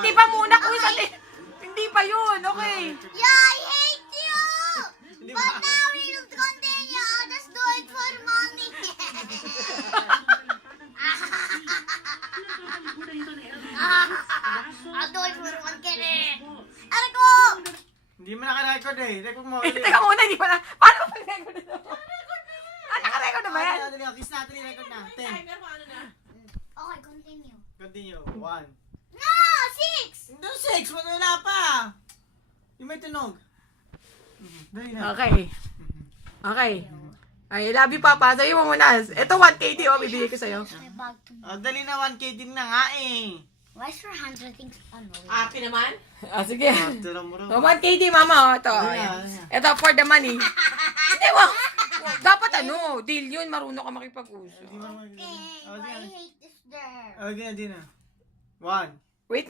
Hindi pa muna, quiz. Hindi pa yun. Okay. Yeah, I hate you! Di But ba? now we'll continue. I'll just do it for money. I'll do it for one kere. Aray ko! Hindi mo naka-record eh. Record mo. Teka muna, hindi pa na. Paano ba pag-record ito? Naka-record na ba yan? Dali, kiss natin yung record na. 10. Okay, continue. Continue. 1. No! 6! Hindi 6. Wala pa. Yung may tunog. Dali na. Okay. Okay. Ay, love you, Papa. Sabi mo muna. Ito, 1KD, oh. Bibigay ko sa'yo. My bag to me. Oh, dali na 1K din na nga eh. Why is your handwriting ano? Happy naman? Ah, sige. Tira mo rin. Oh, 1KD, Mama. Oh, ito. Yeah, Ayan. yeah. Ito, for the money. Hindi, wag. Dapat ano, deal yun. Marunong ka makipag-uso. Di mo naman- Okay, Oh, di I na. hate this there. Oh, di na. 1. Wait